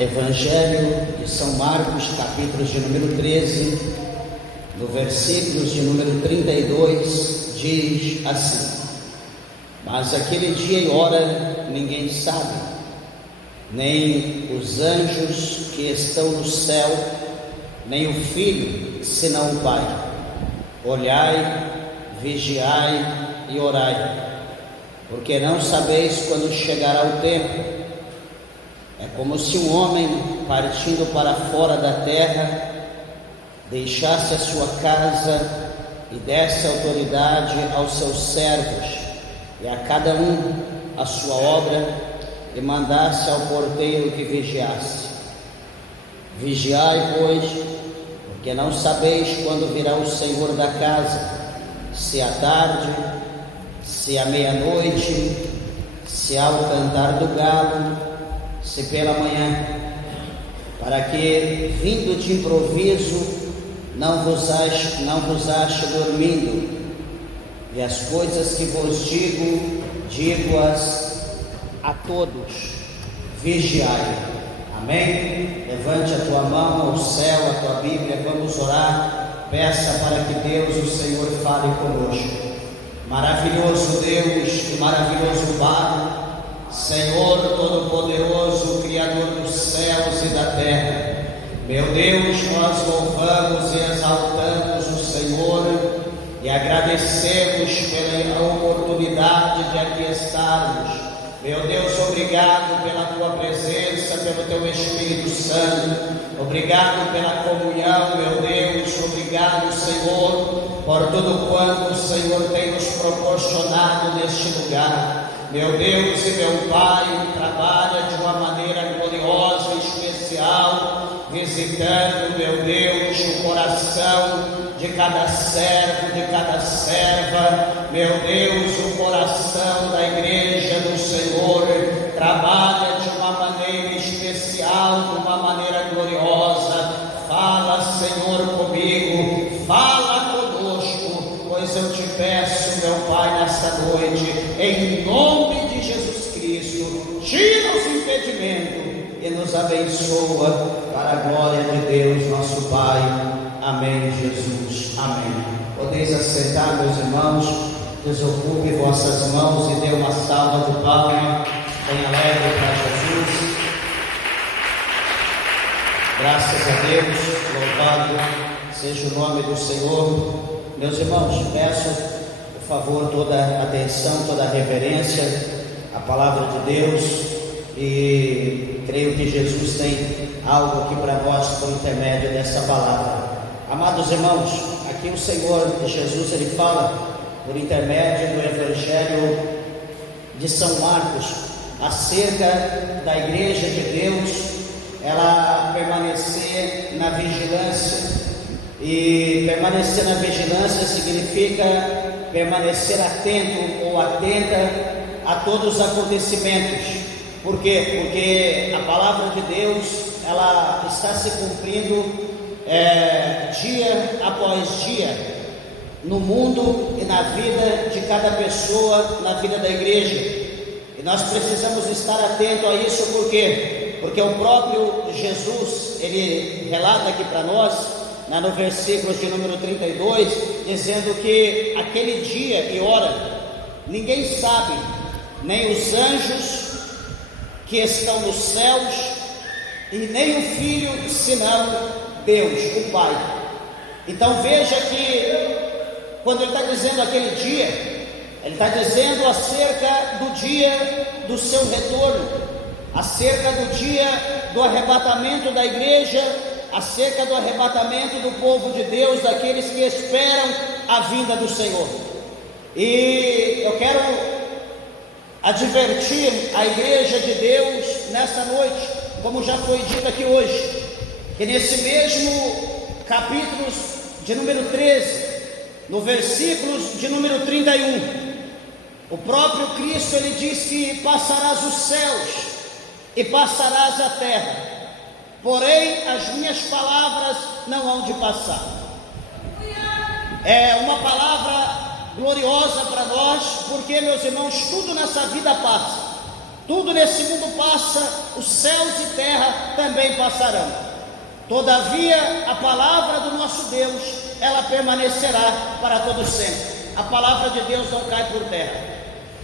Evangelho de São Marcos, capítulos de número 13, no versículos de número 32, diz assim: Mas aquele dia e hora ninguém sabe, nem os anjos que estão no céu, nem o Filho, senão o Pai. Olhai, vigiai e orai, porque não sabeis quando chegará o tempo. É como se um homem, partindo para fora da terra, deixasse a sua casa e desse autoridade aos seus servos, e a cada um a sua obra, e mandasse ao porteiro que vigiasse. Vigiai, pois, porque não sabeis quando virá o Senhor da casa, se à tarde, se à meia-noite, se ao cantar do galo, se pela manhã, para que, vindo de improviso, não vos ache dormindo. E as coisas que vos digo-as a todos: vigiai. Amém? Levante a tua mão ao céu, a tua Bíblia, vamos orar. Peça para que Deus, o Senhor, fale conosco. Maravilhoso Deus e maravilhoso Pai, Senhor Todo-Poderoso, Criador dos céus e da terra, meu Deus, nós louvamos e exaltamos o Senhor e agradecemos pela oportunidade de aqui estarmos. Meu Deus, obrigado pela tua presença, pelo teu Espírito Santo, obrigado pela comunhão, meu Deus, obrigado, Senhor, por tudo quanto o Senhor tem nos proporcionado neste lugar. Meu Deus e meu Pai, trabalha de uma maneira gloriosa e especial, visitando, meu Deus, o coração de cada servo, de cada serva, meu Deus, o coração da igreja do Senhor, trabalha de uma maneira especial, de uma maneira gloriosa. Fala, Senhor, comigo, fala conosco, pois eu te peço, meu Pai, nesta noite, em nome de Jesus Cristo, tira os impedimentos e nos abençoa para a glória de Deus, nosso Pai. Amém, Jesus. Amém. Podeis assentar, meus irmãos, desocupe vossas mãos e dê uma salva de palmas bem alegre para Jesus. Graças a Deus, louvado seja o nome do Senhor. Meus irmãos, peço, por favor, toda a atenção, toda a reverência à palavra de Deus, e creio que Jesus tem algo aqui para nós por intermédio dessa palavra. Amados irmãos, aqui o Senhor Jesus, ele fala por intermédio do Evangelho de São Marcos acerca da igreja de Deus, ela permanecer na vigilância. E permanecer na vigilância significa permanecer atento ou atenta a todos os acontecimentos. Por quê? Porque a palavra de Deus, ela está se cumprindo dia após dia, no mundo e na vida de cada pessoa, na vida da igreja. E nós precisamos estar atentos a isso. Por quê? Porque o próprio Jesus, ele relata aqui para nós, no versículo de número 32, dizendo que aquele dia e hora ninguém sabe, nem os anjos que estão nos céus, e nem o Filho, senão Deus, o Pai. Então veja que quando ele está dizendo aquele dia, ele está dizendo acerca do dia do seu retorno, acerca do dia do arrebatamento da igreja, acerca do arrebatamento do povo de Deus, daqueles que esperam a vinda do Senhor. E eu quero advertir a igreja de Deus nessa noite, como já foi dito aqui hoje, que nesse mesmo capítulo de número 13, no versículos de número 31, o próprio Cristo, ele diz que passarás os céus e passarás a terra, porém as minhas palavras não hão de passar. É uma palavra gloriosa para nós, porque, meus irmãos, tudo nessa vida passa, tudo nesse mundo passa, os céus e terra também passarão. Todavia, a palavra do nosso Deus, ela permanecerá para todo sempre. A palavra de Deus não cai por terra.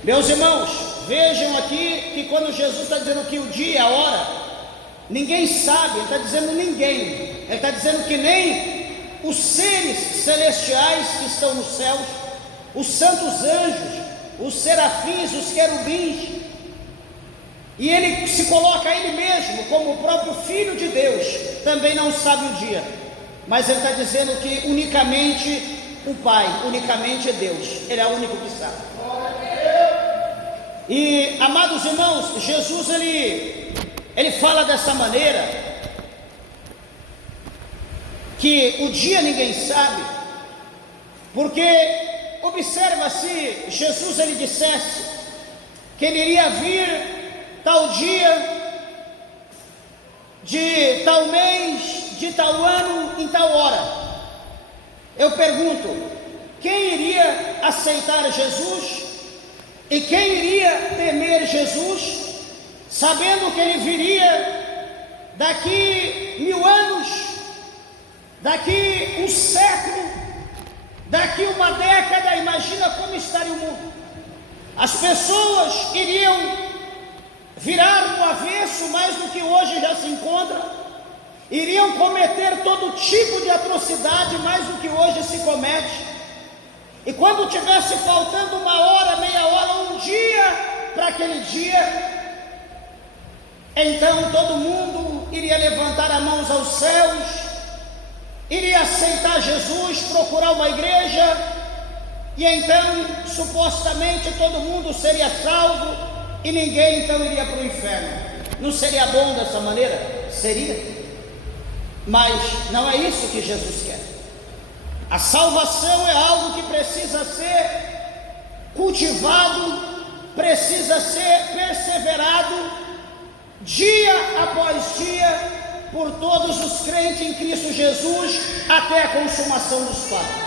Meus irmãos, vejam aqui que quando Jesus está dizendo que o dia, a hora, ninguém sabe, ele está dizendo ninguém. Ele está dizendo que nem os seres celestiais que estão nos céus, os santos anjos, os serafins, os querubins, e ele se coloca ele mesmo como o próprio Filho de Deus, também não sabe o dia, mas ele está dizendo que unicamente o Pai, unicamente é Deus, ele é o único que sabe. E amados irmãos, Jesus ele fala dessa maneira, que o dia ninguém sabe, porque observa, se Jesus ele dissesse que ele iria vir tal dia, de tal mês, de tal ano, em tal hora, eu pergunto, quem iria aceitar Jesus e quem iria temer Jesus, sabendo que ele viria daqui 1000 anos, daqui um século, daqui uma década? Imagina como estaria o mundo. As pessoas iriam virar no avesso mais do que hoje já se encontra, iriam cometer todo tipo de atrocidade mais do que hoje se comete, e quando tivesse faltando 1 hora, meia hora, um dia para aquele dia, então todo mundo iria levantar as mãos aos céus, iria aceitar Jesus, procurar uma igreja, e então supostamente todo mundo seria salvo, e ninguém então iria para o inferno. Não seria bom dessa maneira? Seria, mas não é isso que Jesus quer. A salvação é algo que precisa ser cultivado, precisa ser perseverado, dia após dia, por todos os crentes em Cristo Jesus, até a consumação dos fatos.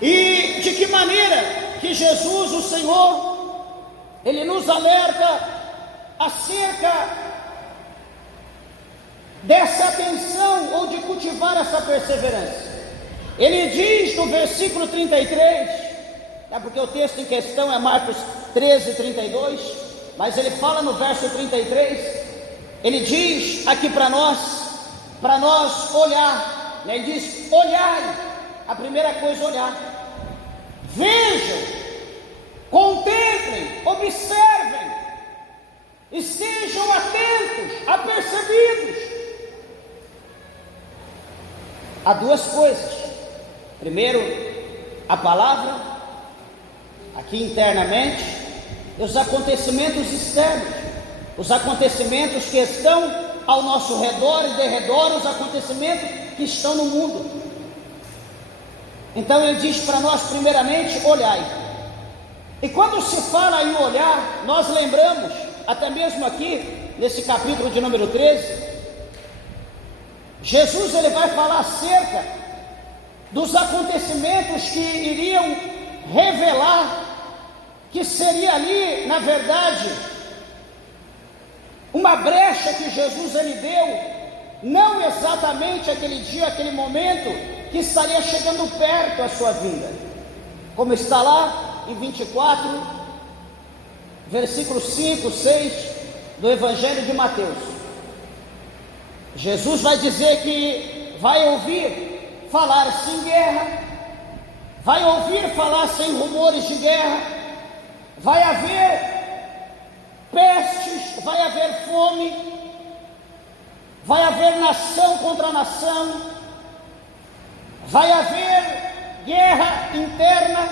E de que maneira que Jesus, o Senhor, ele nos alerta acerca dessa atenção, ou de cultivar essa perseverança. Ele diz no versículo 33, porque o texto em questão é Marcos 13, 32, mas ele fala no verso 33, ele diz aqui para nós olhar, né? Ele diz: olhai, a primeira coisa, olhar, vejam, contemplem, observem, estejam atentos, apercebidos. Há duas coisas. Primeiro, a palavra, aqui internamente, e os acontecimentos externos, os acontecimentos que estão ao nosso redor e derredor, os acontecimentos que estão no mundo. Então ele diz para nós, primeiramente, olhai. E quando se fala em olhar, nós lembramos, até mesmo aqui, nesse capítulo de número 13, Jesus ele vai falar acerca dos acontecimentos que iriam revelar que seria ali, na verdade, uma brecha que Jesus ele deu, não exatamente aquele dia, aquele momento, que estaria chegando perto a sua vinda, como está lá em 24, versículos 5, 6 do Evangelho de Mateus. Jesus vai dizer que vai ouvir falar sem guerra, vai ouvir falar sem rumores de guerra, vai haver pestes, vai haver fome, vai haver nação contra nação, vai haver guerra interna,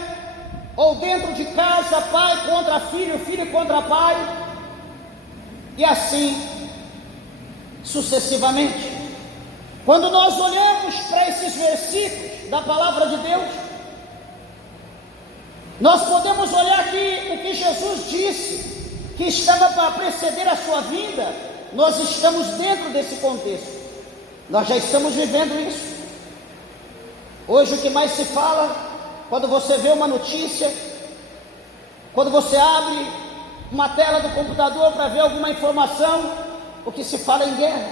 ou dentro de casa, pai contra filho, filho contra pai, e assim sucessivamente. Quando nós olhamos para esses versículos da palavra de Deus, nós podemos olhar aqui o que Jesus disse, que estava para preceder a sua vinda. Nós estamos dentro desse contexto, nós já estamos vivendo isso. Hoje o que mais se fala, quando você vê uma notícia, quando você abre uma tela do computador para ver alguma informação, o que se fala em guerra,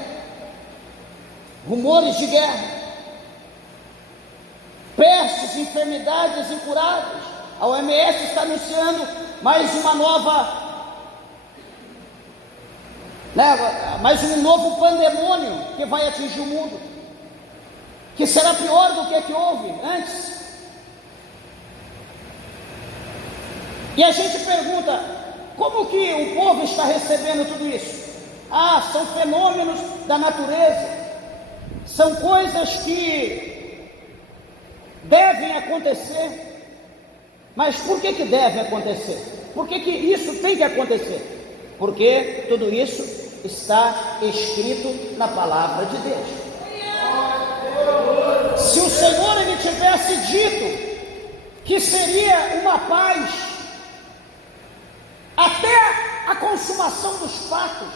rumores de guerra, pestes, enfermidades incuráveis. A OMS está anunciando mais uma nova, mais um novo pandemônio que vai atingir o mundo, que será pior do que houve antes. E a gente pergunta, como que o povo está recebendo tudo isso? São fenômenos da natureza, são coisas que devem acontecer. Mas por que deve acontecer? Por que isso tem que acontecer? Porque tudo isso está escrito na palavra de Deus. Se o Senhor ele tivesse dito que seria uma paz até a consumação dos fatos,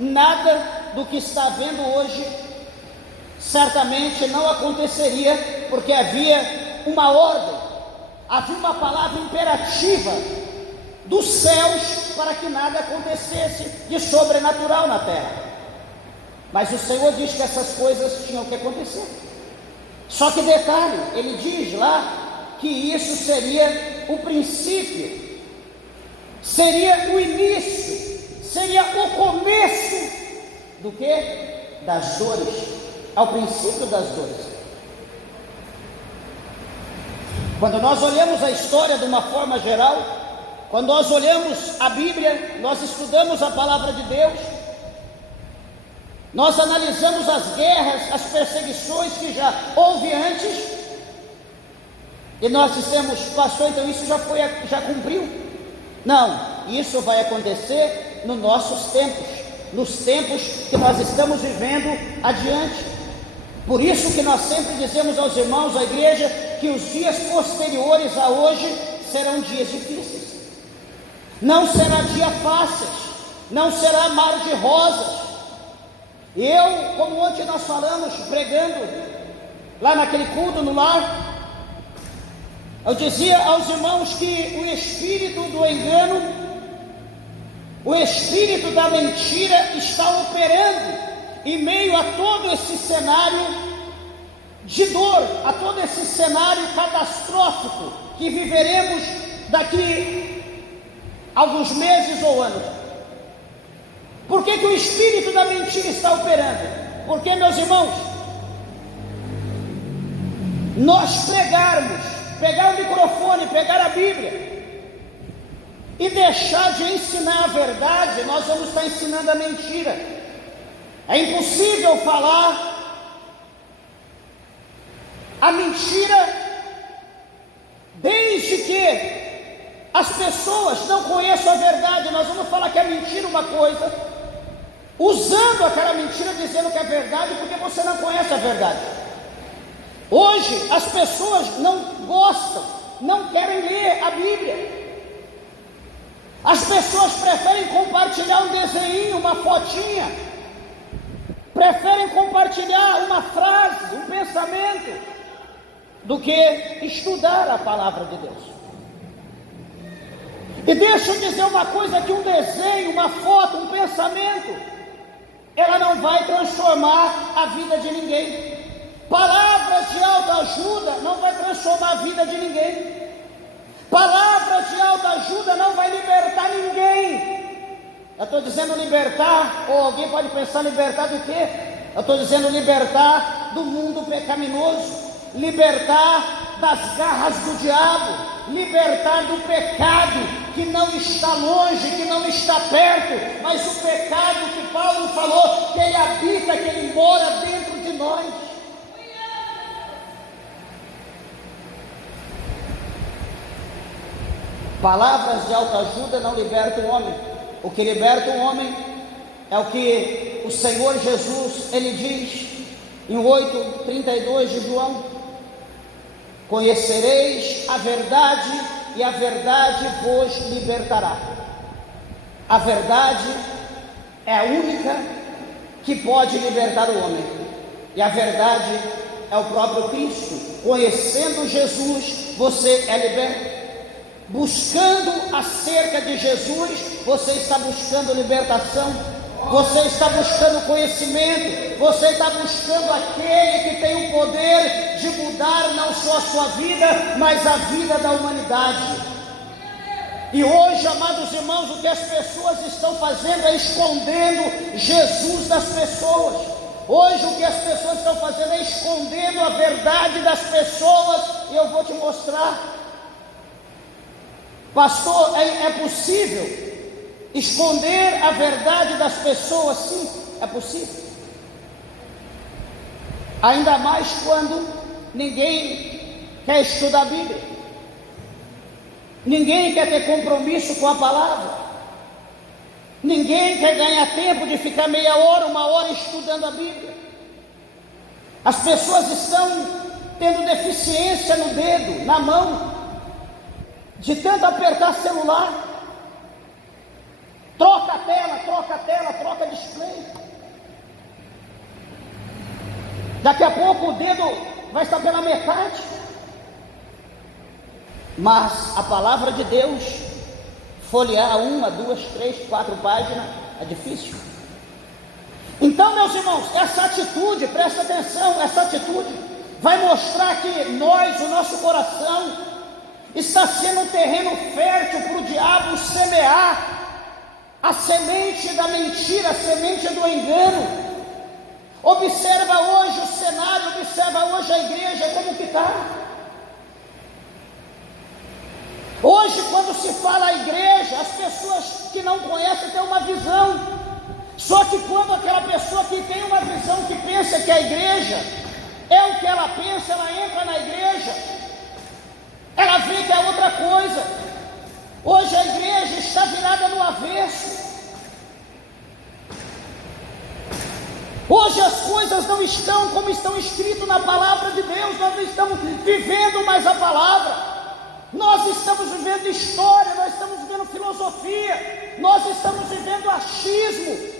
nada do que está havendo hoje certamente não aconteceria, porque havia uma ordem, havia uma palavra imperativa dos céus para que nada acontecesse de sobrenatural na terra. Mas o Senhor diz que essas coisas tinham que acontecer. Só que detalhe, ele diz lá que isso seria o princípio, seria o início, seria o começo do que? Das dores, ao princípio das dores. Quando nós olhamos a história de uma forma geral, quando nós olhamos a Bíblia, nós estudamos a palavra de Deus, nós analisamos as guerras, as perseguições que já houve antes, e nós dissemos, pastor, então isso já cumpriu? Não, isso vai acontecer nos nossos tempos, nos tempos que nós estamos vivendo adiante. Por isso que nós sempre dizemos aos irmãos da igreja que os dias posteriores a hoje serão dias difíceis. Não será dia fácil, não será mar de rosas. Como ontem nós falamos, pregando lá naquele culto no lar, eu dizia aos irmãos que o espírito do engano, o espírito da mentira está operando em meio a todo esse cenário de dor, a todo esse cenário catastrófico que viveremos daqui a alguns meses ou anos. Por que o espírito da mentira está operando? Porque, meus irmãos, nós pegar o microfone, pegar a Bíblia e deixar de ensinar a verdade, nós vamos estar ensinando a mentira. É impossível falar a mentira desde que as pessoas não conheçam a verdade. Nós vamos falar que é mentira uma coisa, usando aquela mentira, dizendo que é verdade, porque você não conhece a verdade. Hoje as pessoas não gostam, não querem ler a Bíblia. As pessoas preferem compartilhar um desenho, uma fotinha, preferem compartilhar uma frase, um pensamento, do que estudar a palavra de Deus. E deixa eu dizer uma coisa, que um desenho, uma foto, um pensamento, ela não vai transformar a vida de ninguém. Palavras de autoajuda não vai transformar a vida de ninguém. Palavras de autoajuda não vai libertar ninguém. Eu estou dizendo libertar, ou alguém pode pensar libertar do quê? Eu estou dizendo libertar do mundo pecaminoso, libertar das garras do diabo, libertar do pecado que não está longe, que não está perto, mas o pecado que Paulo falou, que ele habita, que ele mora dentro de nós. Palavras de autoajuda não libertam o homem. O que liberta o homem é o que o Senhor Jesus, ele diz em 8:32 de João: conhecereis a verdade e a verdade vos libertará. A verdade é a única que pode libertar o homem, e a verdade é o próprio Cristo. Conhecendo Jesus, você é liberto. buscando acerca de Jesus, você está buscando libertação, você está buscando conhecimento, você está buscando aquele que tem o poder de mudar não só a sua vida, mas a vida da humanidade. E hoje, amados irmãos, o que as pessoas estão fazendo é escondendo Jesus das pessoas. Hoje o que as pessoas estão fazendo é escondendo a verdade das pessoas, e eu vou te mostrar. Pastor, é possível esconder a verdade das pessoas? Sim, é possível. Ainda mais quando ninguém quer estudar a Bíblia. Ninguém quer ter compromisso com a palavra. Ninguém quer ganhar tempo de ficar meia hora, uma hora estudando a Bíblia. As pessoas estão tendo deficiência no dedo, na mão, de tanto apertar celular. Troca a tela, troca display. Daqui a pouco o dedo vai estar pela metade. Mas a palavra de Deus, folhear 1, 2, 3, 4 páginas, é difícil. Então, meus irmãos, essa atitude, presta atenção, essa atitude vai mostrar que nós, o nosso coração, está sendo um terreno fértil para o diabo semear a semente da mentira, a semente do engano. Observa hoje o cenário, observa hoje a igreja como que está. Hoje, quando se fala a igreja, as pessoas que não conhecem têm uma visão. Só que quando aquela pessoa que tem uma visão, que pensa que a igreja é o que ela pensa, ela entra na igreja, ela vê que é outra coisa. Hoje a igreja está virada no avesso. Hoje as coisas não estão como estão escrito na palavra de Deus. Nós não estamos vivendo mais a palavra. Nós estamos vivendo história, nós estamos vivendo filosofia, nós estamos vivendo achismo.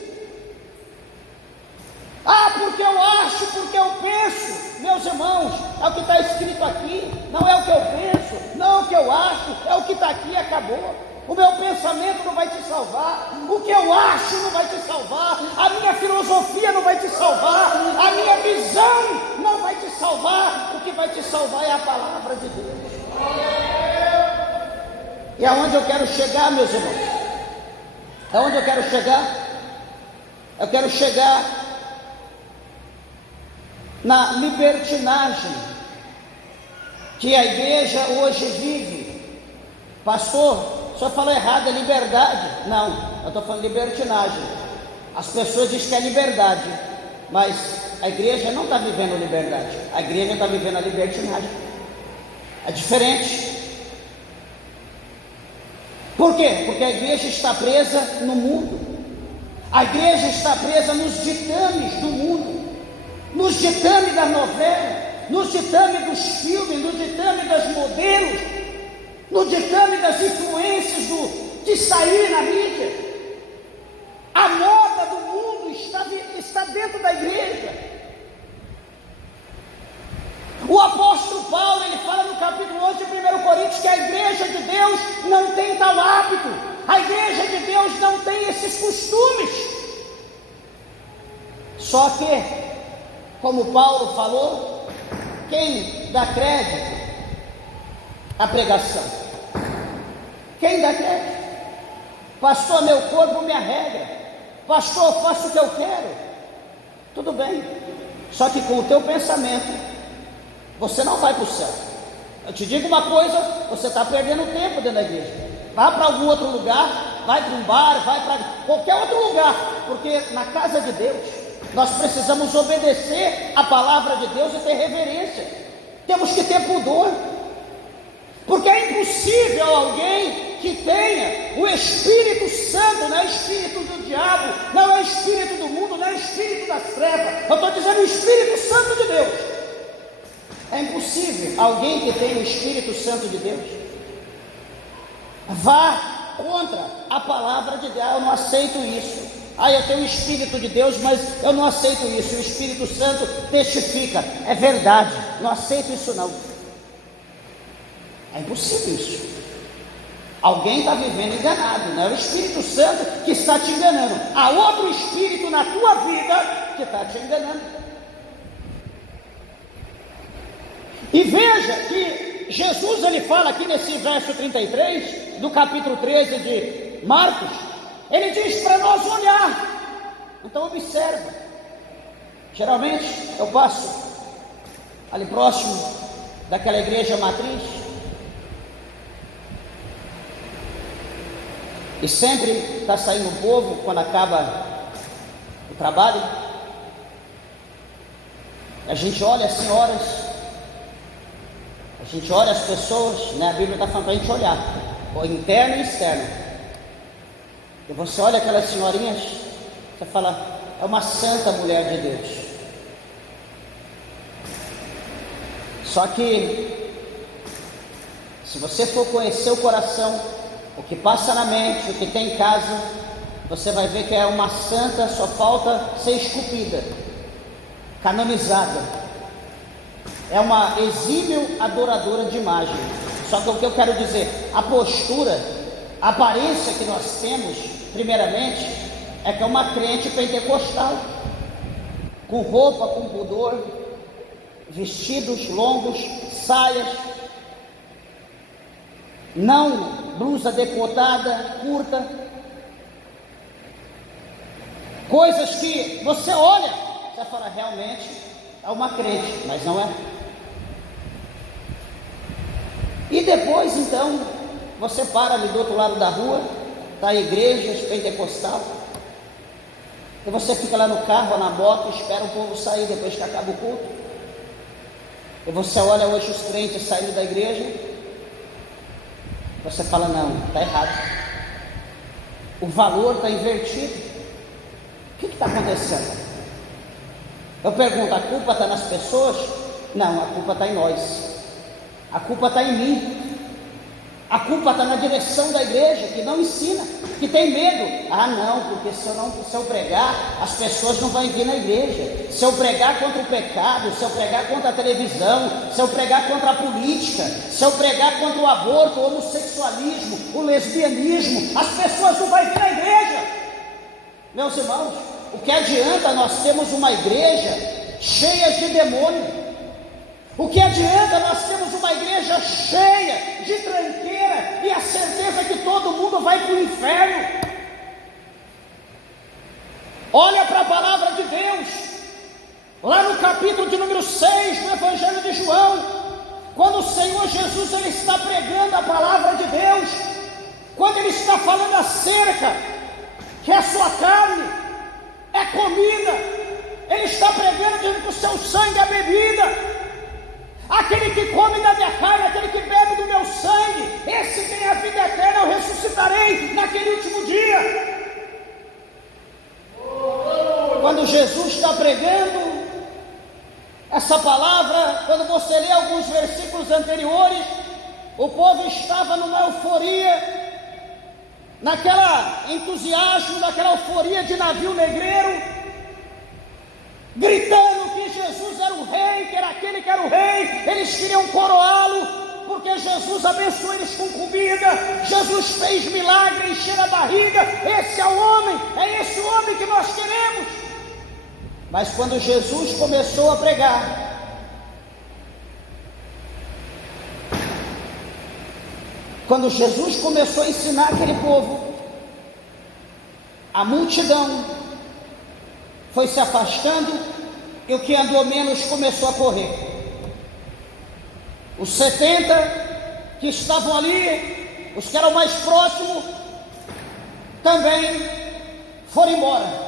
Porque eu acho, porque eu penso. Meus irmãos, é o que está escrito aqui, não é o que eu penso, não é o que eu acho, é o que está aqui e acabou. O meu pensamento não vai te salvar, o que eu acho não vai te salvar, a minha filosofia não vai te salvar, a minha visão não vai te salvar. O que vai te salvar é a palavra de Deus. E aonde eu quero chegar, meus irmãos? Aonde eu quero chegar? Eu quero chegar na libertinagem que a igreja hoje vive. Pastor, o senhor falou errado, é liberdade. Não, eu estou falando libertinagem. As pessoas dizem que é liberdade, mas a igreja não está vivendo liberdade, a igreja está vivendo a libertinagem. É diferente. Por quê? Porque a igreja está presa no mundo. A igreja está presa nos ditames do mundo, nos ditames da novela, nos ditames dos filmes, nos ditames das modelos, no ditame das influências de sair na mídia. A moda do mundo está dentro da igreja. O apóstolo Paulo, ele fala no capítulo 11 de 1 Coríntios que a igreja de Deus não tem tal hábito, a igreja de Deus não tem esses costumes. Só que, como Paulo falou, quem dá crédito à pregação? Quem dá crédito? Pastor, meu corpo, minha regra. Pastor, eu faço o que eu quero. Tudo bem, só que com o teu pensamento você não vai para o céu. Eu te digo uma coisa, você está perdendo tempo dentro da igreja. Vá para algum outro lugar, vai para um bar, vai para qualquer outro lugar, porque na casa de Deus nós precisamos obedecer a palavra de Deus e ter reverência. Temos que ter pudor, porque é impossível alguém que tenha o Espírito Santo, não é o Espírito do diabo, não é o Espírito do mundo, não é o Espírito das trevas, eu estou dizendo o Espírito Santo de Deus. É impossível alguém que tenha o Espírito Santo de Deus vá contra a palavra de Deus. Eu não aceito isso. Eu tenho o Espírito de Deus, mas eu não aceito isso. O Espírito Santo testifica, é verdade, não aceito isso não. É impossível isso. Alguém está vivendo enganado, não é o Espírito Santo que está te enganando. Há outro Espírito na tua vida que está te enganando. E veja que Jesus, ele fala aqui nesse verso 33, do capítulo 13 de Marcos, ele diz para nós olhar. Então observa. Geralmente eu passo ali próximo daquela igreja matriz, e sempre está saindo um povo quando acaba o trabalho. A gente olha as senhoras, a gente olha as pessoas, né? A Bíblia está falando para a gente olhar, o interno e externo. E você olha aquelas senhorinhas, você fala, é uma santa mulher de Deus. Só que, se você for conhecer o coração, o que passa na mente, o que tem em casa, você vai ver que é uma santa, só falta ser esculpida, canonizada. É uma exímil adoradora de imagem. Só que o que eu quero dizer, a postura, a aparência que nós temos, primeiramente, é que é uma crente pentecostal, com roupa, com pudor, vestidos longos, saias, não blusa decotada, curta, coisas que você olha, você fala, realmente é uma crente, mas não é. E depois então, você para ali do outro lado da rua, está a igreja pentecostal, e você fica lá no carro ou na moto, espera o povo sair depois que acaba o culto, e você olha hoje os crentes saindo da igreja, você fala, não, está errado, o valor está invertido. O que está acontecendo? Eu pergunto, a culpa está nas pessoas? Não, a culpa está em nós, a culpa está em mim, a culpa está na direção da igreja, que não ensina, que tem medo. Ah não, porque se eu pregar, as pessoas não vão vir na igreja. Se eu pregar contra o pecado, se eu pregar contra a televisão, se eu pregar contra a política, se eu pregar contra o aborto, o homossexualismo, o lesbianismo, as pessoas não vão vir na igreja. Meus irmãos, o que adianta nós termos uma igreja cheia de demônio? O que adianta nós termos uma igreja cheia de tranqueira e a certeza que todo mundo vai para o inferno? Olha para a palavra de Deus, lá no capítulo de número 6 do Evangelho de João, quando o Senhor Jesus ele está pregando a palavra de Deus, quando ele está falando acerca que a sua carne é comida, ele está pregando dizendo que o seu sangue é bebida. Aquele que come da minha carne, aquele que bebe do meu sangue, esse tem a vida eterna, eu ressuscitarei naquele último dia. Quando Jesus está pregando essa palavra, quando você lê alguns versículos anteriores, o povo estava numa euforia, naquela entusiasmo, naquela euforia de navio negreiro, gritando que Jesus era o rei, que era aquele que era o rei. Eles queriam coroá-lo, porque Jesus abençoou eles com comida, Jesus fez milagre, encher a barriga. Esse é o homem, é esse o homem que nós queremos. Mas quando Jesus começou a pregar, quando Jesus começou a ensinar aquele povo, a multidão foi se afastando, e o que andou menos começou a correr. Os 70 que estavam ali, os que eram mais próximos, também foram embora.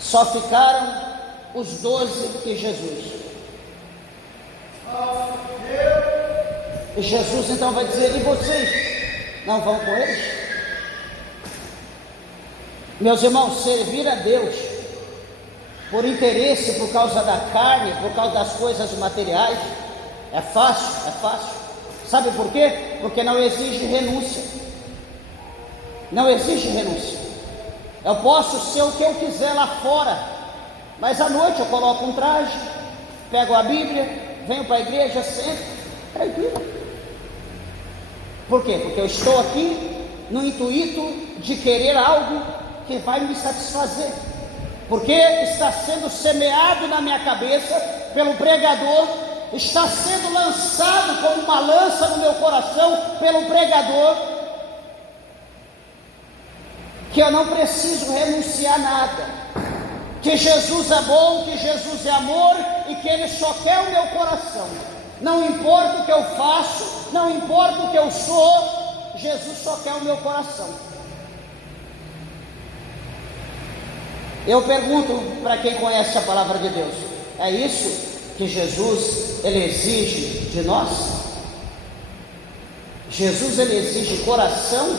Só ficaram os 12 e Jesus. E Jesus então vai dizer, e vocês não vão com eles? Meus irmãos, servir a Deus por interesse, por causa da carne, por causa das coisas materiais, é fácil, é fácil. Sabe por quê? Porque não exige renúncia. Não exige renúncia. Eu posso ser o que eu quiser lá fora, mas à noite eu coloco um traje, pego a Bíblia, venho para a igreja, sento, tranquilo. Por quê? Porque eu estou aqui no intuito de querer algo que vai me satisfazer, porque está sendo semeado na minha cabeça pelo pregador, está sendo lançado como uma lança no meu coração pelo pregador, que eu não preciso renunciar a nada, que Jesus é bom, que Jesus é amor e que Ele só quer o meu coração. Não importa o que eu faço, não importa o que eu sou, Jesus só quer o meu coração. Eu pergunto para quem conhece a palavra de Deus: é isso que Jesus Ele exige de nós? Jesus Ele exige coração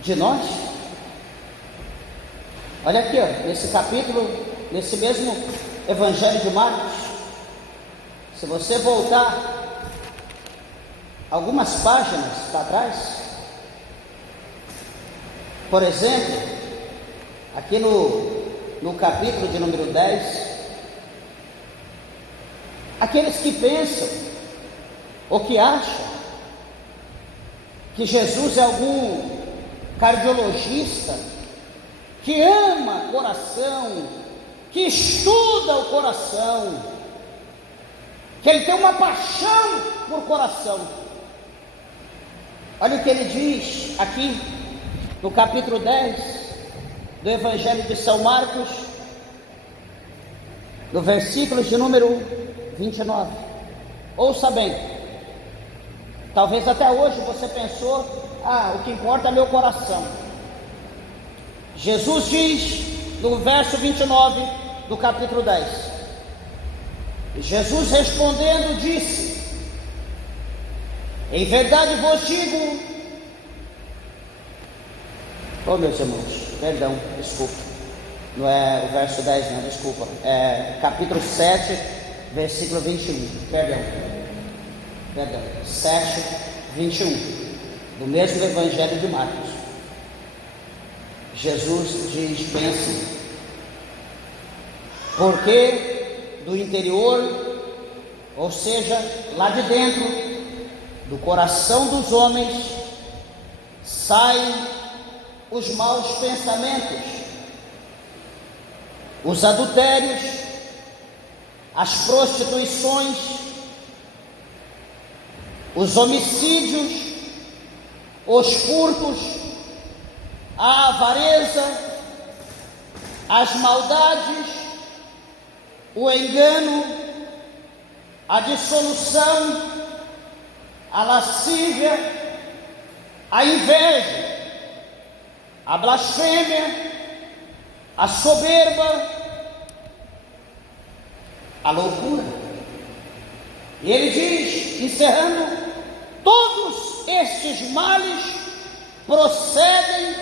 de nós? Olha aqui, ó, nesse capítulo, nesse mesmo Evangelho de Marcos, se você voltar algumas páginas para trás, por exemplo, aqui no capítulo de número 10, aqueles que pensam ou que acham que Jesus é algum cardiologista que ama coração, que estuda o coração, que ele tem uma paixão por coração. Olha o que ele diz aqui no capítulo 10 do Evangelho de São Marcos, no versículo de número 29. Ouça bem. Talvez até hoje você pensou: o que importa é meu coração. Jesus diz no verso 29 do capítulo 10: Jesus respondendo disse: em verdade vos digo, meus irmãos, perdão, desculpa, não é o verso 10 não, desculpa, é capítulo 7, versículo 21, perdão, 7, 21, do mesmo Evangelho de Marcos. Jesus diz bem assim: porque do interior, ou seja, lá de dentro do coração dos homens, saem os maus pensamentos, os adultérios, as prostituições, os homicídios, os furtos, a avareza, as maldades, o engano, a dissolução, a lascívia, a inveja, a blasfêmia, a soberba, a loucura. E ele diz, encerrando: todos estes males procedem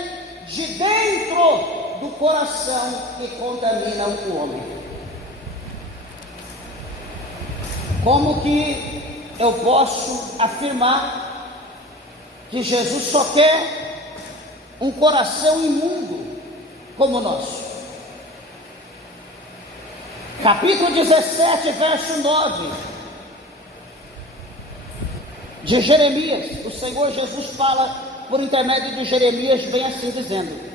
de dentro do coração e contaminam o homem. Como que eu posso afirmar que Jesus só quer um coração imundo como o nosso? Capítulo 17, verso 9 de Jeremias, o Senhor Jesus fala por intermédio de Jeremias, bem assim dizendo: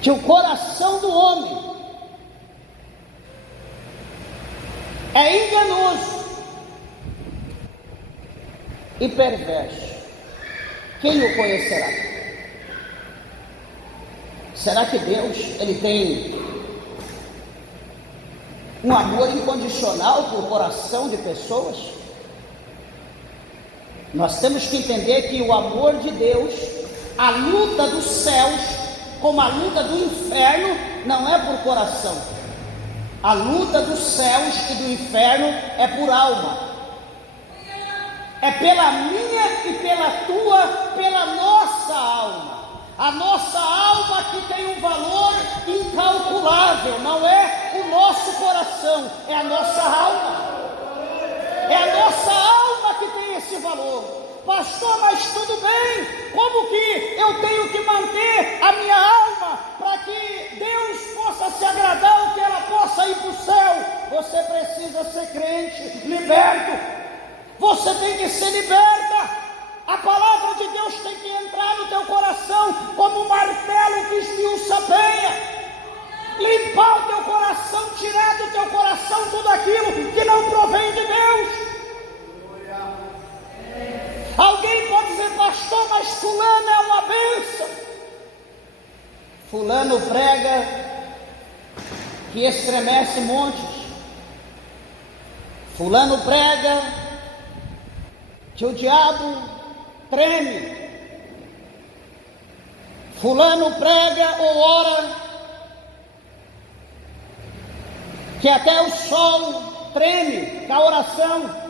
que o coração do homem é enganoso e perverso. Quem o conhecerá? Será que Deus, Ele tem um amor incondicional por coração de pessoas? Nós temos que entender que o amor de Deus, a luta dos céus, como a luta do inferno, não é por coração. A luta dos céus e do inferno é por alma. É pela minha e pela tua, pela nossa alma. A nossa alma que tem um valor incalculável, não é o nosso coração, é a nossa alma. É a nossa alma que tem esse valor. Pastor, mas tudo bem, como que eu tenho que manter a minha alma para que Deus possa se agradar ou que ela possa ir para o céu? Você precisa precisa ser crente, liberto. Você tem que ser liberta. A palavra de Deus tem que entrar no teu coração como um martelo que esmiuça a penha. Limpar o teu coração, tirar do teu coração tudo aquilo que não provém de Deus. Alguém pode dizer: pastor, mas fulano é uma bênção. Fulano prega que estremece montes. Fulano prega que o diabo treme. Fulano prega ou ora que até o sol treme com a oração.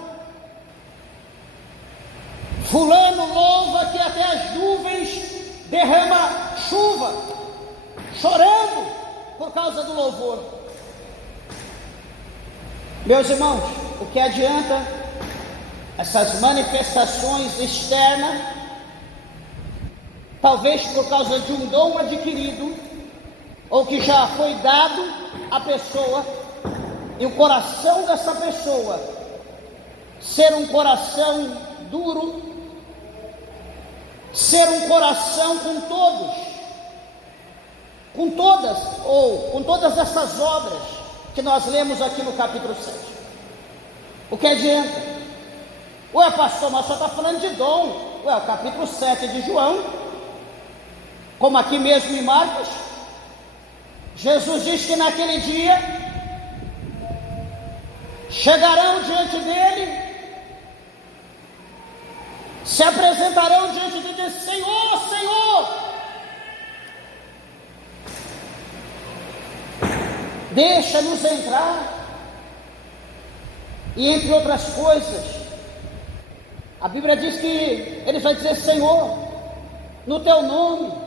Fulano louva que até as nuvens derrama chuva, chorando por causa do louvor. Meus irmãos, o que adianta essas manifestações externas, talvez por causa de um dom adquirido, ou que já foi dado à pessoa, e o coração dessa pessoa ser um coração duro, ser um coração com todos, com todas, ou com todas essas obras que nós lemos aqui no capítulo 7. O que adianta? Ué, pastor, mas só está falando de dom. Ué, o capítulo 7 de João, como aqui mesmo em Marcos, Jesus diz que naquele dia chegarão diante dele, se apresentarão diante de Deus: Senhor, Senhor, deixa-nos entrar. E entre outras coisas, a Bíblia diz que ele vai dizer: Senhor, no teu nome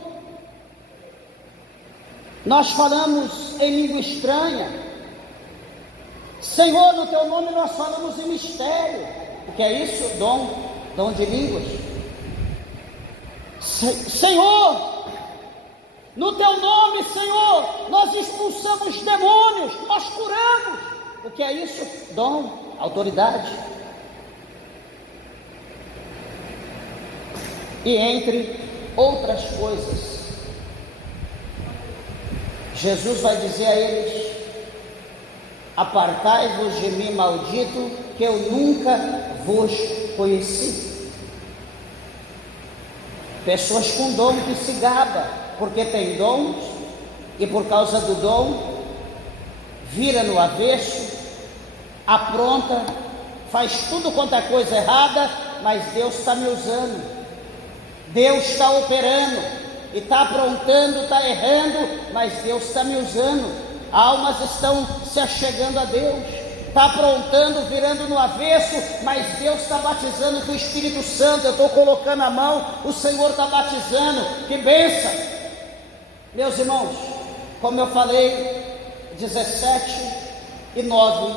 nós falamos em língua estranha. Senhor, no teu nome nós falamos em mistério. O que é isso? Dom de línguas. Senhor, no teu nome, Senhor, nós expulsamos demônios, nós curamos. O que é isso? Dom, autoridade. E entre outras coisas, Jesus vai dizer a eles: apartai-vos de mim, maldito, que eu nunca vos conheci. Pessoas com dom que se gaba porque tem dons, e por causa do dom vira no avesso, apronta, faz tudo quanto é coisa errada, mas Deus está me usando, Deus está operando, e está aprontando, está errando, mas Deus está me usando. Almas estão se achegando a Deus, está aprontando, virando no avesso, mas Deus está batizando com o Espírito Santo. Eu estou colocando a mão, o Senhor está batizando. Que bênção! Meus irmãos, como eu falei, 17 e 9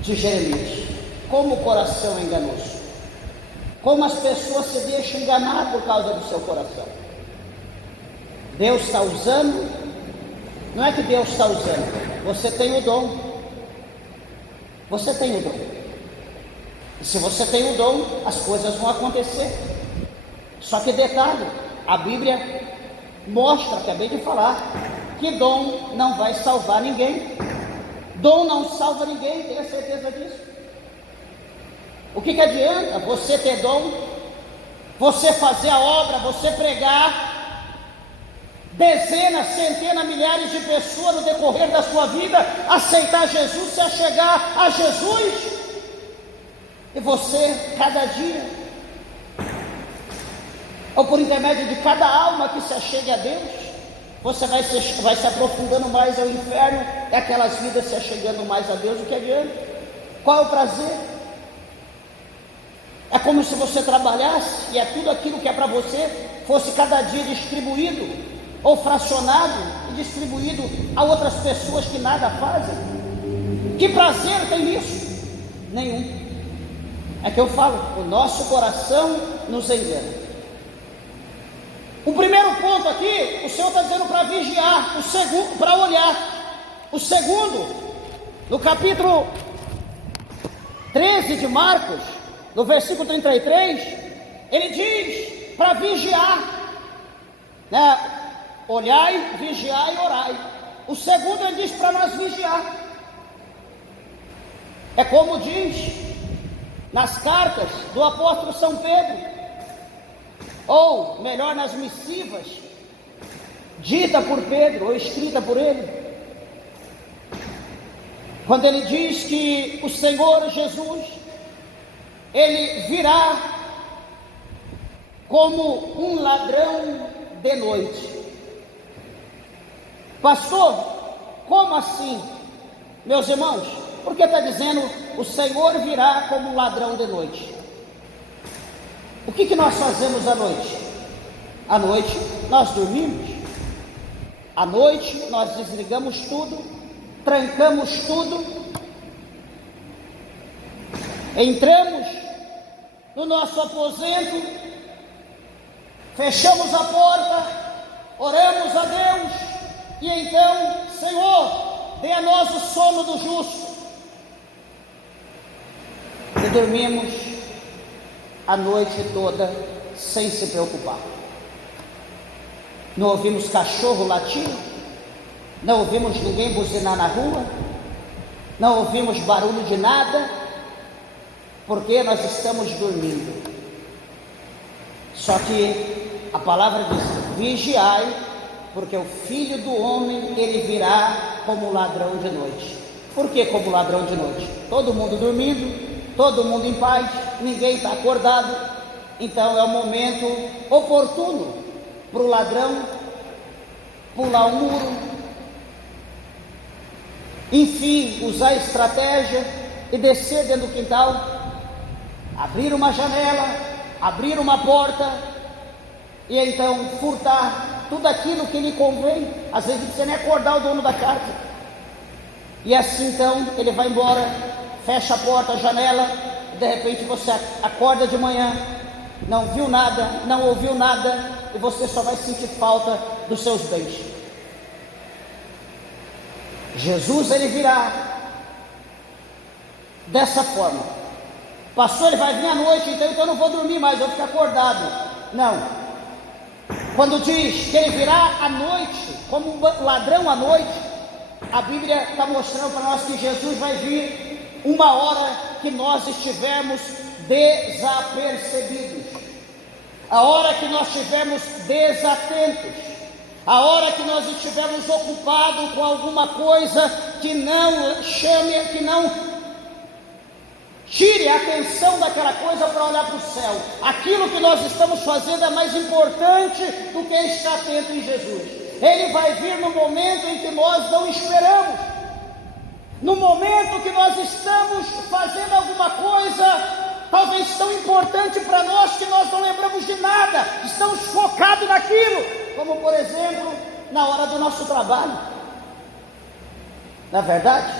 de Jeremias, como o coração é enganoso, como as pessoas se deixam enganar por causa do seu coração. Deus está usando. Não é que Deus está usando, você tem o dom. Você tem o dom. E se você tem o dom, as coisas vão acontecer. Só que detalhe, a Bíblia mostra, acabei de falar, que dom não vai salvar ninguém. Dom não salva ninguém, tenha certeza disso. O que adianta você ter dom, você fazer a obra, você pregar, dezenas, centenas, milhares de pessoas no decorrer da sua vida aceitar Jesus, se achegar a Jesus, e você, cada dia, ou por intermédio de cada alma que se achegue a Deus, você vai se aprofundando mais ao inferno, e aquelas vidas se achegando mais a Deus. O que adianta? Qual é o prazer? É como se você trabalhasse e tudo aquilo que é para você fosse cada dia distribuído ou fracionado e distribuído a outras pessoas que nada fazem. Que prazer tem nisso? Nenhum. É que eu falo, o nosso coração nos engana. O primeiro ponto aqui, o Senhor está dizendo para vigiar. O segundo, para olhar. O segundo, No capítulo 13 de Marcos, no versículo 33, ele diz para vigiar, né? Olhai, vigiai e orai. O segundo ele diz para nós vigiar. É como diz nas cartas do apóstolo São Pedro, ou melhor, nas missivas dita por Pedro ou escrita por ele, quando ele diz que o Senhor Jesus, ele virá como um ladrão de noite. Pastor, como assim, meus irmãos? Porque está dizendo, o Senhor virá como um ladrão de noite. O que nós fazemos à noite? À noite nós dormimos. À noite nós desligamos tudo, trancamos tudo, entramos no nosso aposento, fechamos a porta, oramos a Deus, e então, Senhor, dê a nós o sono do justo. E dormimos a noite toda sem se preocupar. Não ouvimos cachorro latir, não ouvimos ninguém buzinar na rua, não ouvimos barulho de nada, porque nós estamos dormindo. Só que a palavra diz, vigiai, porque o Filho do Homem, ele virá como ladrão de noite. Por que como ladrão de noite? Todo mundo dormindo, todo mundo em paz, ninguém está acordado. Então é o momento oportuno para o ladrão pular um muro, enfim, usar estratégia e descer dentro do quintal, abrir uma janela, abrir uma porta e então furtar tudo aquilo que lhe convém. Às vezes não precisa nem acordar o dono da casa. E assim então ele vai embora, fecha a porta, a janela, e de repente você acorda de manhã, não viu nada, não ouviu nada, e você só vai sentir falta dos seus bens. Jesus, ele virá dessa forma. Pastor, ele vai vir à noite, então eu não vou dormir mais, eu vou ficar acordado. Não. Quando diz que ele virá à noite, como um ladrão à noite, a Bíblia está mostrando para nós que Jesus vai vir uma hora que nós estivermos desapercebidos, a hora que nós estivermos desatentos, a hora que nós estivermos ocupados com alguma coisa que não chame, que não tire a atenção daquela coisa para olhar para o céu. Aquilo que nós estamos fazendo é mais importante do que estar atento em Jesus. Ele vai vir no momento em que nós não esperamos, no momento que nós estamos fazendo alguma coisa talvez tão importante para nós que nós não lembramos de nada, estamos focados naquilo, como por exemplo na hora do nosso trabalho. Na verdade,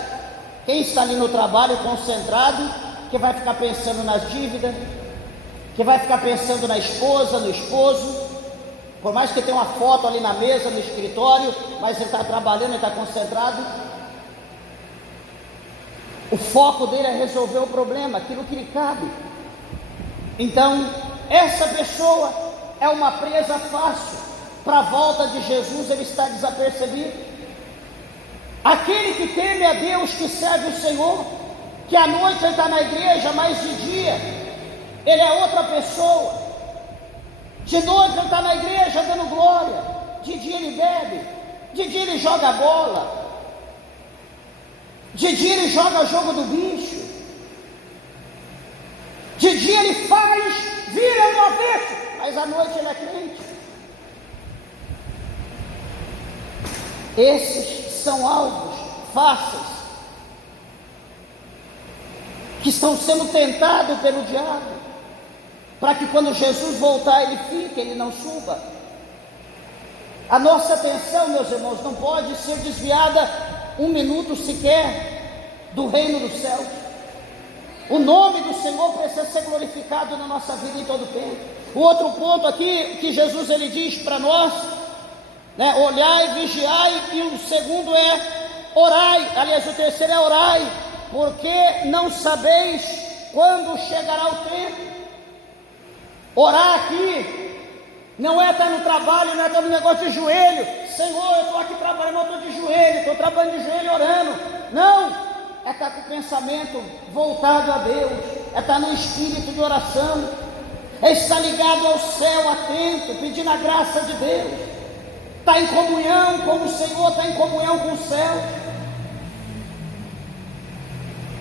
quem está ali no trabalho concentrado, que vai ficar pensando nas dívidas, que vai ficar pensando na esposa, no esposo, por mais que tenha uma foto ali na mesa, no escritório, mas ele está trabalhando, ele está concentrado. O foco dele é resolver o problema, aquilo que lhe cabe. Então, essa pessoa é uma presa fácil para a volta de Jesus, ele está desapercebido. Aquele que teme a Deus, que serve o Senhor, que à noite ele está na igreja, mas de dia ele é outra pessoa. De noite ele está na igreja dando glória, de dia ele bebe, de dia ele joga bola, de dia ele joga jogo do bicho, de dia ele faz, vira no avesso, mas à noite ele é crente. Esses são alvos fáceis, que estão sendo tentados pelo diabo, para que quando Jesus voltar ele fique, ele não suba. A nossa atenção, meus irmãos, não pode ser desviada um minuto sequer do reino dos céus. O nome do Senhor precisa ser glorificado na nossa vida em todo tempo. O outro ponto aqui que Jesus ele diz para nós, né, olhai, vigiai, e o segundo é orai, aliás, o terceiro é orai, porque não sabeis quando chegará o tempo. Orar aqui não é estar no trabalho, não é estar no negócio de joelho. Senhor, eu estou aqui trabalhando, eu estou de joelho, estou trabalhando de joelho orando. Não, é estar com o pensamento voltado a Deus, é estar no espírito de oração, é estar ligado ao céu, atento, pedindo a graça de Deus, está em comunhão com o Senhor, está em comunhão com o céu.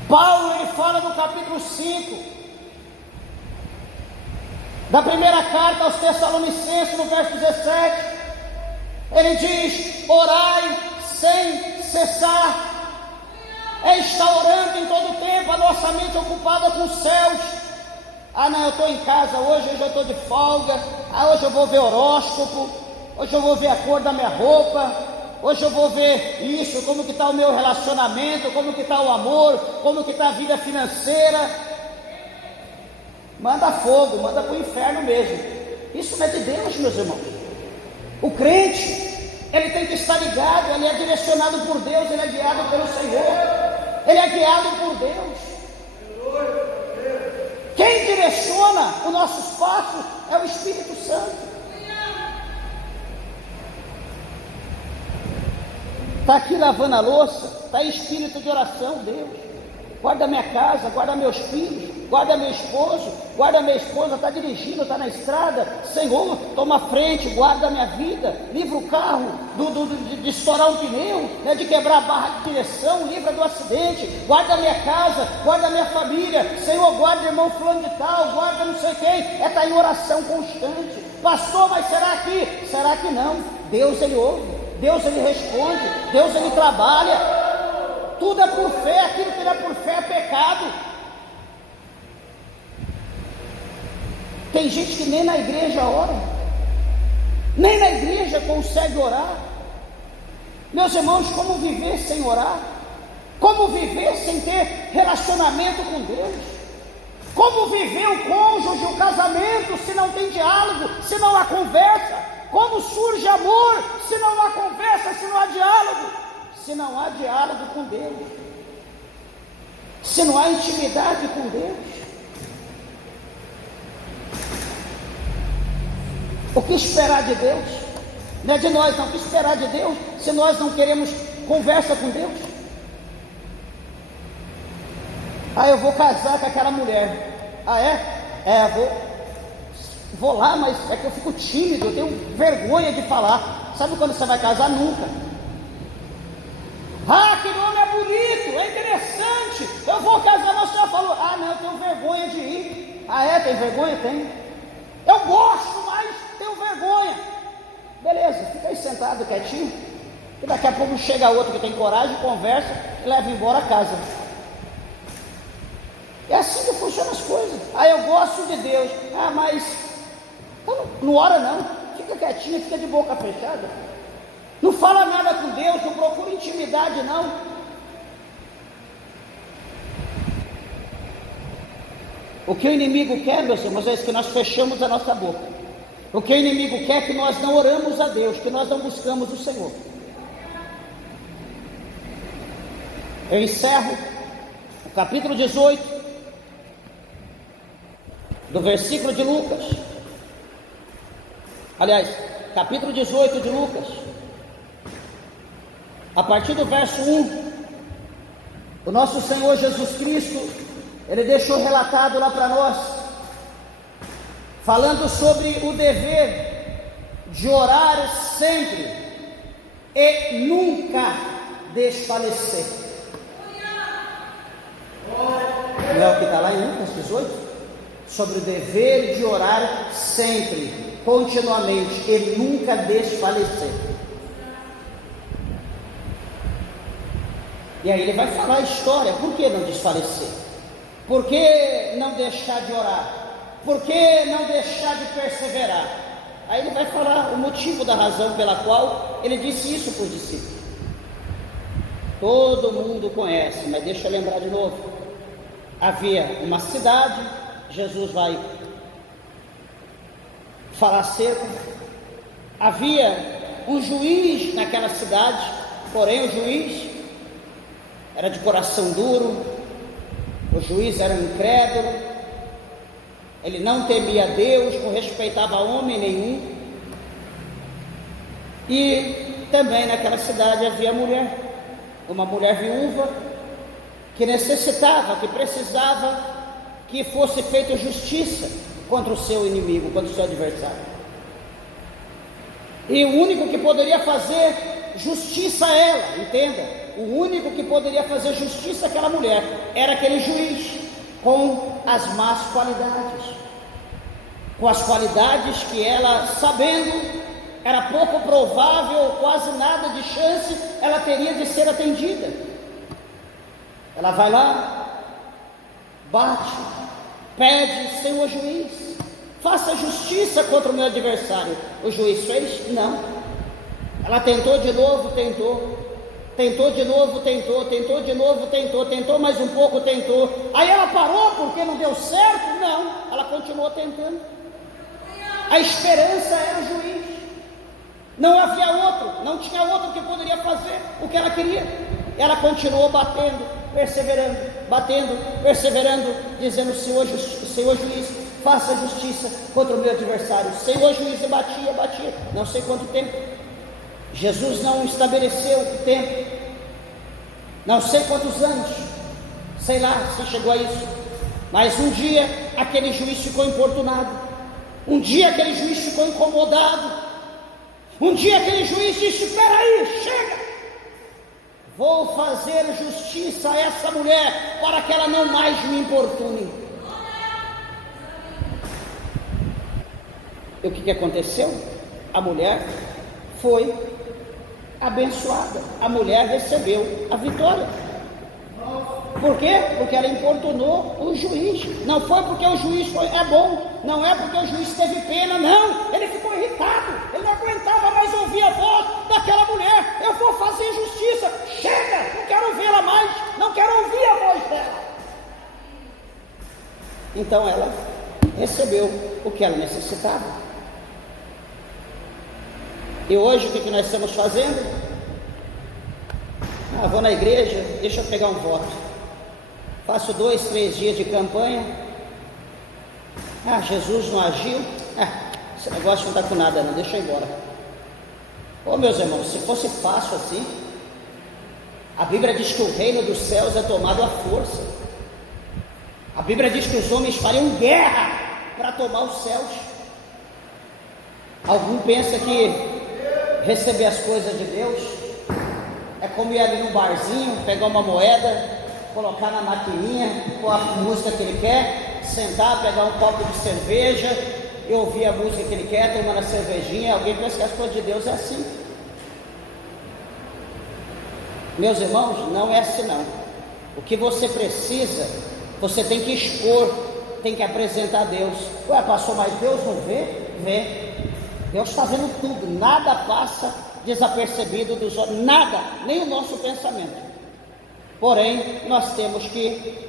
Paulo, ele fala no capítulo 5 da primeira carta aos Tessalonicenses, no verso 17, ele diz: orai sem cessar. É estar orando em todo o tempo, a nossa mente ocupada com os céus. Ah não, eu estou em casa hoje eu estou de folga. Hoje eu vou ver horóscopo, hoje eu vou ver a cor da minha roupa, hoje eu vou ver isso, como que está o meu relacionamento, como que está o amor, como que está a vida financeira. Manda fogo, manda para o inferno mesmo. Isso não é de Deus, meus irmãos. O crente, ele tem que estar ligado, ele é direcionado por Deus, ele é guiado pelo Senhor, ele é guiado por Deus. Quem direciona os nossos passos é o Espírito Santo. Está aqui lavando a louça, está em espírito de oração. Deus, guarda minha casa, guarda meus filhos, guarda meu esposo, guarda minha esposa, está dirigindo, está na estrada. Senhor, toma frente, guarda minha vida, livra o carro de estourar um pneu, né, de quebrar a barra de direção, livra do acidente, guarda minha casa, guarda minha família. Senhor, guarda o irmão fulano de tal, guarda não sei quem. É estar em oração constante. Pastor, mas será que? Será que não? Deus, ele ouve, Deus, ele responde, Deus, ele trabalha. Tudo é por fé, aquilo que não é por fé é pecado. Tem gente que nem na igreja ora, nem na igreja consegue orar. Meus irmãos, como viver sem orar? Como viver sem ter relacionamento com Deus? Como viver o cônjuge, o casamento, se não tem diálogo, se não há conversa? Como surge amor, se não há conversa, se não há diálogo? Se não há diálogo com Deus, se não há intimidade com Deus, o que esperar de Deus? Não é de nós não, o que esperar de Deus, se nós não queremos conversa com Deus? Eu vou casar com aquela mulher. Vou lá, mas é que eu fico tímido, eu tenho vergonha de falar. Sabe quando você vai casar? Nunca. Que nome é bonito, é interessante, eu vou casar. Mas você falou: não, eu tenho vergonha de ir. Tem vergonha? Tem. Eu gosto, mas tenho vergonha. Beleza, fica aí sentado quietinho, e daqui a pouco chega outro que tem coragem, conversa e leva embora a casa. É assim que funcionam as coisas. Eu gosto de Deus. Mas então não ora não, fica quietinho, fica de boca fechada, não fala nada com Deus, não procura intimidade não. O que o inimigo quer, meus irmãos, é isso, que nós fechamos a nossa boca. O que o inimigo quer é que nós não oramos a Deus, que nós não buscamos o Senhor. Eu encerro o capítulo 18, do versículo de Lucas. Aliás, capítulo 18 de Lucas, a partir do verso 1, o nosso Senhor Jesus Cristo, Ele deixou relatado lá para nós, falando sobre o dever de orar sempre e nunca desfalecer. Não é o que está lá em Lucas 18? Sobre o dever de orar sempre, continuamente e nunca desfalecer. E aí ele vai falar a história. Por que não desfalecer? Por que não deixar de orar? Por que não deixar de perseverar? Aí ele vai falar o motivo da razão pela qual ele disse isso para os discípulos. Todo mundo conhece, mas deixa eu lembrar de novo. Havia uma cidade, Jesus vai falar acerca. Havia um juiz naquela cidade, porém o juiz era de coração duro, o juiz era um incrédulo, ele não temia Deus, não respeitava homem nenhum. E também naquela cidade havia uma mulher viúva, que necessitava, que precisava que fosse feita justiça contra o seu inimigo, contra o seu adversário. E o único que poderia fazer justiça a ela, entenda, o único que poderia fazer justiça àquela mulher era aquele juiz, com as más qualidades, com as qualidades que ela, sabendo, era pouco provável, quase nada de chance ela teria de ser atendida. Ela vai lá, bate, pede: Senhor juiz, faça justiça contra o meu adversário. O juiz fez? Não. Ela tentou de novo, tentou de novo, tentou mais um pouco, tentou. Aí ela parou porque não deu certo? Não, ela continuou tentando. A esperança era o juiz. Não havia outro, não tinha outro que poderia fazer o que ela queria. Ela continuou batendo, perseverando, dizendo: Senhor juiz, faça justiça contra o meu adversário. Senhor juiz, e batia, não sei quanto tempo. Jesus não estabeleceu o tempo, não sei quantos anos, sei lá se chegou a isso, mas um dia aquele juiz ficou importunado, um dia aquele juiz ficou incomodado, um dia aquele juiz disse: peraí, chega, vou fazer justiça a essa mulher para que ela não mais me importune. E o que aconteceu? A mulher foi abençoada, a mulher recebeu a vitória. Por quê? Porque ela importunou o juiz. Não foi porque o juiz é bom, não é porque o juiz teve pena, não. Ele ficou irritado, ele não aguentava mais ouvir a voz daquela mulher. Eu vou fazer justiça, chega, não quero vê-la mais, não quero ouvir a voz dela. Então ela recebeu o que ela necessitava. E hoje o que nós estamos fazendo? Vou na igreja, deixa eu pegar um voto. Faço 2, 3 dias de campanha. Jesus não agiu. Esse negócio não está com nada não, deixa eu ir embora. Meus irmãos, se fosse fácil assim, a Bíblia diz que o reino dos céus é tomado à força. A Bíblia diz que os homens fariam guerra para tomar os céus. Algum pensa que receber as coisas de Deus é como ir ali num barzinho, pegar uma moeda, colocar na maquininha, com a música que ele quer, sentar, pegar um copo de cerveja e ouvir a música que ele quer, tomando a cervejinha. Alguém pensa que as coisas de Deus é assim. Meus irmãos, não é assim não. O que você precisa, você tem que expor, tem que apresentar a Deus. Pastor, mas Deus não vê? Vê. Deus está vendo tudo, nada passa desapercebido dos olhos, nada, nem o nosso pensamento. Porém, nós temos que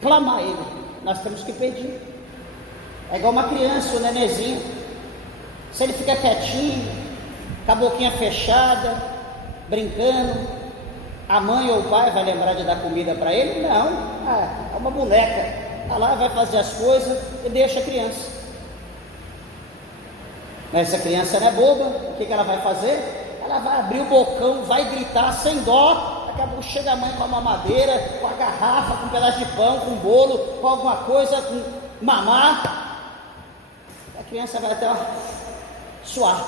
clamar a Ele, nós temos que pedir. É igual uma criança, um nenenzinho, se ele fica quietinho, com a boquinha fechada, brincando, a mãe ou o pai vai lembrar de dar comida para ele? Não, é uma boneca, vai lá, vai fazer as coisas e deixa a criança. Mas essa criança não é boba, o que ela vai fazer? Ela vai abrir o bocão, vai gritar sem dó. Daqui a pouco chega a mãe com a mamadeira, com a garrafa, com um pedaço de pão, com um bolo, com alguma coisa, com mamar. A criança vai até suar.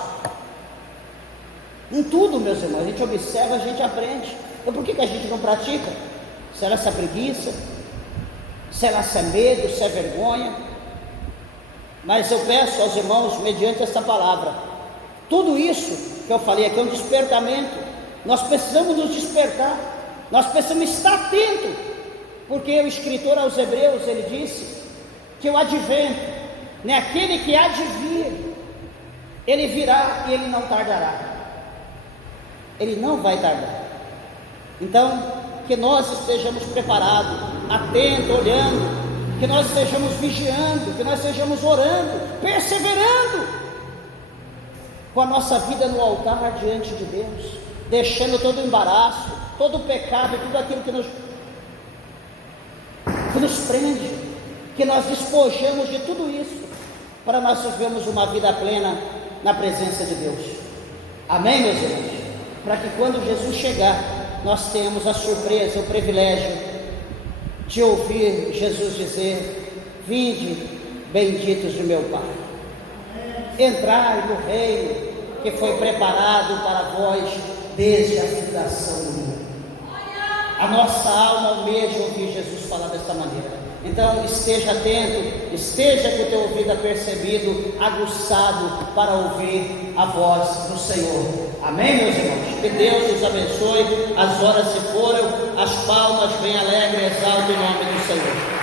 Em tudo, meus irmãos, a gente observa, a gente aprende. Então por que a gente não pratica? Será essa preguiça? Será essa medo, se é vergonha? Mas eu peço aos irmãos, mediante essa palavra, tudo isso que eu falei aqui é um despertamento. Nós precisamos nos despertar, nós precisamos estar atentos, porque o escritor aos Hebreus, ele disse que o advento, né, aquele que há de vir, ele virá e ele não tardará, ele não vai tardar. Então, que nós estejamos preparados, atentos, olhando, que nós estejamos vigiando, que nós estejamos orando, perseverando, com a nossa vida no altar diante de Deus, deixando todo o embaraço, todo o pecado, tudo aquilo que nos prende, que nós despojamos de tudo isso, para nós vivermos uma vida plena na presença de Deus. Amém, meus irmãos? Para que quando Jesus chegar, nós tenhamos a surpresa, o privilégio de ouvir Jesus dizer: vinde, benditos de meu Pai, entrai no reino que foi preparado para vós desde a fundação do mundo. A nossa alma almeja ouvir Jesus falar dessa maneira. Então esteja atento, esteja com o teu ouvido apercebido, aguçado para ouvir a voz do Senhor. Amém, meus irmãos? Que Deus os abençoe. As horas se foram, as palmas bem alegres, exalta o nome do Senhor.